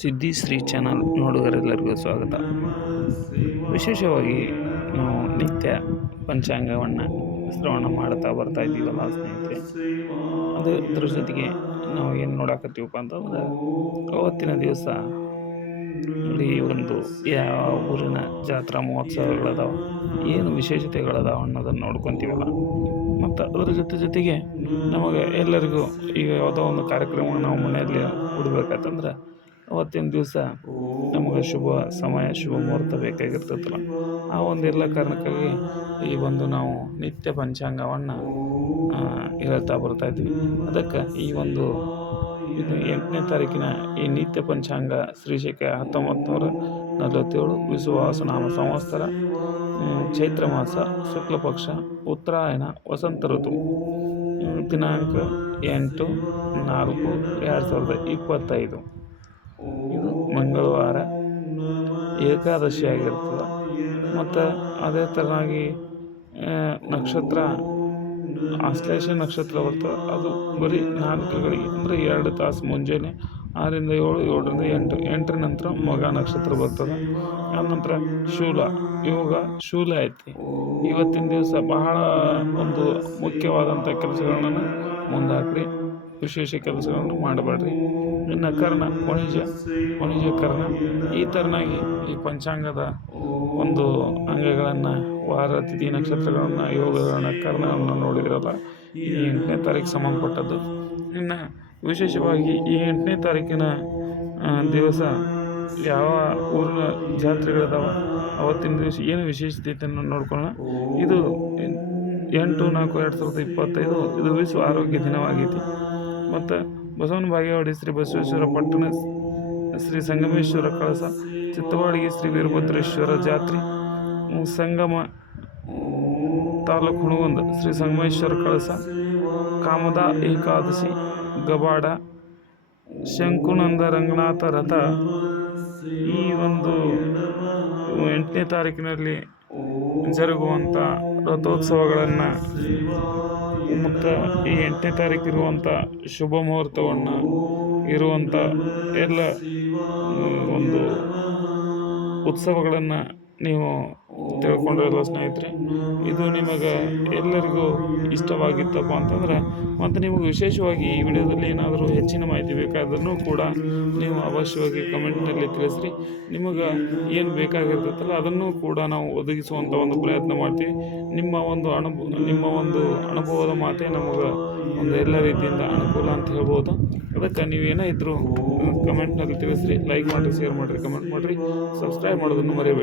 ಸಿದ್ಧಿ ಶ್ರೀ ಚಾನಲ್ ನೋಡುಗರೆಲ್ಲರಿಗೂ ಸ್ವಾಗತ. ವಿಶೇಷವಾಗಿ ನಾವು ನಿತ್ಯ ಪಂಚಾಂಗವನ್ನು ಶ್ರವಣ ಮಾಡ್ತಾ ಬರ್ತಾ ಇದ್ದೀವಲ್ಲ ಸ್ನೇಹಿತರೆ, ಅದು ಇದ್ರ ಜೊತೆಗೆ ನಾವು ಏನು ನೋಡಾಕತ್ತೀವಪ್ಪ ಅಂತಂದ್ರೆ, ಅವತ್ತಿನ ದಿವಸ ಈ ಒಂದು ಯಾವ ಊರಿನ ಜಾತ್ರಾ ಮಹೋತ್ಸವಗಳದಾವೆ, ಏನು ವಿಶೇಷತೆಗಳದಾವ ಅನ್ನೋದನ್ನು ನೋಡ್ಕೊತೀವಲ್ಲ. ಮತ್ತು ಅದರ ಜೊತೆ ಜೊತೆಗೆ ನಮಗೆ ಎಲ್ಲರಿಗೂ ಈಗ ಯಾವುದೋ ಒಂದು ಕಾರ್ಯಕ್ರಮವನ್ನು ನಾವು ಮನೆಯಲ್ಲಿ ಕೊಡ್ಬೇಕಂತಂದ್ರೆ ಅವತ್ತಿನ ದಿವಸ ನಮಗೆ ಶುಭ, ಸಮಯ, ಶುಭ ಮುಹೂರ್ತ ಬೇಕಾಗಿರ್ತೈತಲ್ಲ. ಆ ಒಂದು ಎಲ್ಲ ಕಾರಣಕ್ಕಾಗಿ ಈ ಒಂದು ನಾವು ನಿತ್ಯ ಪಂಚಾಂಗವನ್ನು ಹೇಳ್ತಾ ಬರ್ತಾ ಇದ್ವಿ. ಅದಕ್ಕೆ ಈ ಒಂದು ಇದು ಎಂಟನೇ ತಾರೀಕಿನ ಈ ನಿತ್ಯ ಪಂಚಾಂಗ ಶ್ರೀಶಕ ಹತ್ತೊಂಬತ್ತು ನೂರ ನಲವತ್ತೇಳು ವಿಶ್ವಾಸನಾಮ ಸಂವತ್ಸರ ಚೈತ್ರ ಮಾಸ ಶುಕ್ಲ ಪಕ್ಷ ಉತ್ತರಾಯಣ, ವಸಂತ ಋತು. ದಿನಾಂಕ ಎಂಟು ನಾಲ್ಕು ಎರಡು ಸಾವಿರದ ಇಪ್ಪತ್ತೈದು. ಇದು ಮಂಗಳವಾರ ಏಕಾದಶಿ ಆಗಿರ್ತದೆ. ಮತ್ತು ಅದೇ ಥರನಾಗಿ ನಕ್ಷತ್ರ, ಆಶ್ಲೇಷ ನಕ್ಷತ್ರ ಬರ್ತದೆ. ಅದು ಬರೀ ನಾಲ್ಕು ಗಳಿಗೆ ಅಂದರೆ ಎರಡು ತಾಸು ಮುಂಜಾನೆ ಆರರಿಂದ ಏಳು, ಏಳರಿಂದ ಎಂಟು, ಎಂಟರ ನಂತರ ಮಗ ನಕ್ಷತ್ರ ಬರ್ತದೆ. ಆನಂತರ ಶೂಲ ಇವಾಗ ಶೂಲ ಐತಿ. ಇವತ್ತಿನ ದಿವಸ ಬಹಳ ಒಂದು ಮುಖ್ಯವಾದಂಥ ಕೆಲಸಗಳನ್ನು ಮುಂದಾಕ್ರಿ. ವಿಶೇಷ ಕೆಲಸಗಳನ್ನು ಮಾಡಬೇಡ್ರಿ. ಇನ್ನು ಕರ್ಣ, ವಣಿಜ ವಣಿಜ ಕರ್ಣ, ಈ ಥರನಾಗಿ ಈ ಪಂಚಾಂಗದ ಒಂದು ಅಂಗಗಳನ್ನು ವಾರ ತಿಥಿ ನಕ್ಷತ್ರಗಳನ್ನು ಯೋಗಗಳನ್ನು ಕರ್ಣವನ್ನು ನೋಡಿದ್ರಲ್ಲ, ಈ ಎಂಟನೇ ತಾರೀಕು ಸಂಬಂಧಪಟ್ಟದ್ದು. ಇನ್ನು ವಿಶೇಷವಾಗಿ ಈ ಎಂಟನೇ ತಾರೀಕಿನ ದಿವಸ ಯಾವ ಊರಿನ ಜಾತ್ರೆಗಳಿದಾವೆ, ಅವತ್ತಿನ ದಿವಸ ಏನು ವಿಶೇಷತೆ ಐತೆ ಅನ್ನೋದು ನೋಡ್ಕೊಳ್ಳೋಣ. ಇದು ಎಂಟು ನಾಲ್ಕು ಎರಡು ಸಾವಿರದ ಇಪ್ಪತ್ತೈದು, ಇದು ವಿಶ್ವ ಆರೋಗ್ಯ ದಿನವಾಗೈತಿ. ಮತ್ತು ಬಸವನ ಭಾಗೇವಾಡಿ ಶ್ರೀ ಬಸವೇಶ್ವರ ಪಟ್ಟಣ ಶ್ರೀ ಸಂಗಮೇಶ್ವರ ಕಳಸ ಚಿತ್ತವಾಡಿಗೆ ಶ್ರೀ ವೀರಭದ್ರೇಶ್ವರ ಜಾತ್ರೆ, ಸಂಗಮ ತಾಲೂಕು ಹುಣಗುಂದ ಶ್ರೀ ಸಂಗಮೇಶ್ವರ ಕಳಸ, ಕಾಮದ ಏಕಾದಶಿ, ಗಬಾಡ, ಶಂಕುನಂದ ರಂಗನಾಥ ರಥ. ಈ ಒಂದು ಎಂಟನೇ ತಾರೀಕಿನಲ್ಲಿ ಜರುಗುವಂಥ ರಥೋತ್ಸವಗಳನ್ನು ಮತ್ತು ಈ ಎಂಟನೇ ತಾರೀಕು ಇರುವಂಥ ಶುಭ ಮುಹೂರ್ತವನ್ನು ಇರುವಂಥ ಎಲ್ಲ ಒಂದು ಉತ್ಸವಗಳನ್ನು ನೀವು ತಿಳ್ಕೊಂಡಿರಲ್ಲ ಸ್ನೇಹಿತರೆ, ಇದು ನಿಮಗೆ ಎಲ್ಲರಿಗೂ ಇಷ್ಟವಾಗಿತ್ತಪ್ಪ ಅಂತಂದ್ರೆ, ಮತ್ತು ನಿಮಗೆ ವಿಶೇಷವಾಗಿ ಈ ವಿಡಿಯೋದಲ್ಲಿ ಏನಾದರೂ ಹೆಚ್ಚಿನ ಮಾಹಿತಿ ಬೇಕಾದ್ರೂ ಕೂಡ ನೀವು ಅವಶ್ಯವಾಗಿ ಕಮೆಂಟ್ನಲ್ಲಿ ತಿಳಿಸ್ರಿ. ನಿಮಗೆ ಏನು ಬೇಕಾಗಿರ್ತೈತಲ್ಲ ಅದನ್ನು ಕೂಡ ನಾವು ಒದಗಿಸುವಂಥ ಒಂದು ಪ್ರಯತ್ನ ಮಾಡ್ತೀವಿ. ನಿಮ್ಮ ಒಂದು ಅನುಭವ ನಿಮ್ಮ ಒಂದು ಅನುಭವದ ಮಾತೇ ನಮಗೆ ಒಂದು ಎಲ್ಲ ರೀತಿಯಿಂದ ಅನುಕೂಲ ಅಂತ ಹೇಳ್ಬೋದು. ಅದಕ್ಕೆ ನೀವು ಏನೇ ಇದ್ದರೂ ಕಮೆಂಟ್ನಲ್ಲಿ ತಿಳಿಸ್ರಿ, ಲೈಕ್ ಮಾಡಿರಿ ಶೇರ್ ಮಾಡಿರಿ ಕಮೆಂಟ್ ಮಾಡಿರಿ. ಸಬ್ಸ್ಕ್ರೈಬ್ ಮಾಡೋದನ್ನು ಮರಿಬೇಡಿ